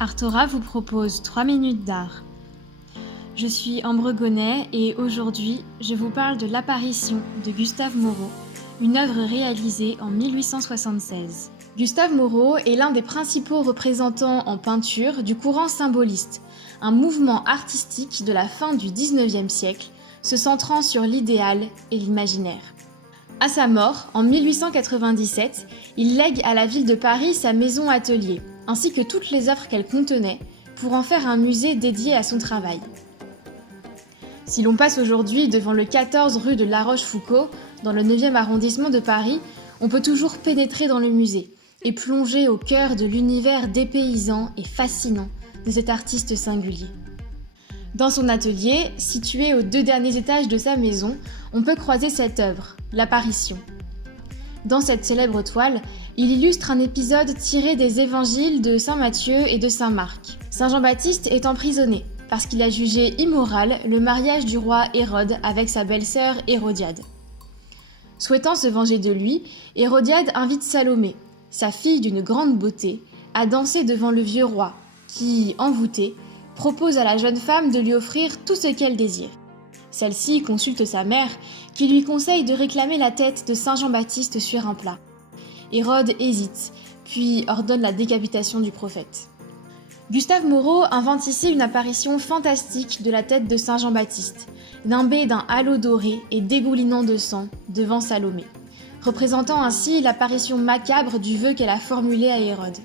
Artora vous propose 3 minutes d'art. Je suis Ambre Gonnet et aujourd'hui, je vous parle de l'apparition de Gustave Moreau, une œuvre réalisée en 1876. Gustave Moreau est l'un des principaux représentants en peinture du courant symboliste, un mouvement artistique de la fin du XIXe siècle, se centrant sur l'idéal et l'imaginaire. À sa mort, en 1897, il lègue à la ville de Paris sa maison-atelier, ainsi que toutes les œuvres qu'elle contenait, pour en faire un musée dédié à son travail. Si l'on passe aujourd'hui devant le 14 rue de La Rochefoucauld, dans le 9e arrondissement de Paris, on peut toujours pénétrer dans le musée et plonger au cœur de l'univers dépaysant et fascinant de cet artiste singulier. Dans son atelier, situé aux 2 derniers étages de sa maison, on peut croiser cette œuvre, l'Apparition. Dans cette célèbre toile, il illustre un épisode tiré des évangiles de saint Matthieu et de saint Marc. Saint Jean-Baptiste est emprisonné parce qu'il a jugé immoral le mariage du roi Hérode avec sa belle-sœur Hérodiade. Souhaitant se venger de lui, Hérodiade invite Salomé, sa fille d'une grande beauté, à danser devant le vieux roi, qui, envoûté, propose à la jeune femme de lui offrir tout ce qu'elle désire. Celle-ci consulte sa mère, qui lui conseille de réclamer la tête de Saint Jean-Baptiste sur un plat. Hérode hésite, puis ordonne la décapitation du prophète. Gustave Moreau invente ici une apparition fantastique de la tête de Saint Jean-Baptiste, nimbée d'un halo doré et dégoulinant de sang devant Salomé, représentant ainsi l'apparition macabre du vœu qu'elle a formulé à Hérode.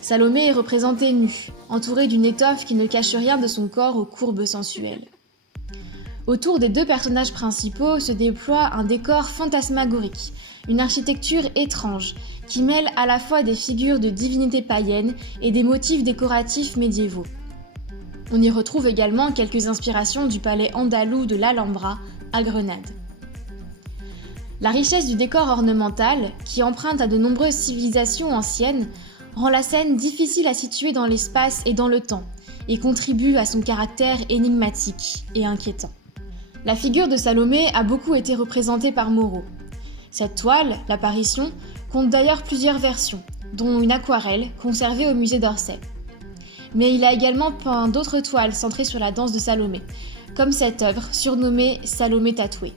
Salomé est représentée nue, entourée d'une étoffe qui ne cache rien de son corps aux courbes sensuelles. Autour des 2 personnages principaux se déploie un décor fantasmagorique, une architecture étrange qui mêle à la fois des figures de divinités païennes et des motifs décoratifs médiévaux. On y retrouve également quelques inspirations du palais andalou de l'Alhambra à Grenade. La richesse du décor ornemental, qui emprunte à de nombreuses civilisations anciennes, rend la scène difficile à situer dans l'espace et dans le temps, et contribue à son caractère énigmatique et inquiétant. La figure de Salomé a beaucoup été représentée par Moreau. Cette toile, l'Apparition, compte d'ailleurs plusieurs versions, dont une aquarelle conservée au musée d'Orsay. Mais il a également peint d'autres toiles centrées sur la danse de Salomé, comme cette œuvre surnommée Salomé tatouée.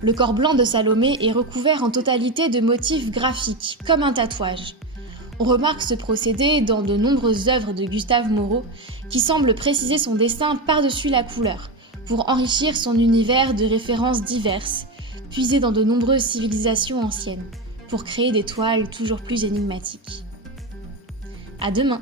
Le corps blanc de Salomé est recouvert en totalité de motifs graphiques, comme un tatouage. On remarque ce procédé dans de nombreuses œuvres de Gustave Moreau, qui semblent préciser son dessin par-dessus la couleur, pour enrichir son univers de références diverses, puisées dans de nombreuses civilisations anciennes, pour créer des toiles toujours plus énigmatiques. À demain!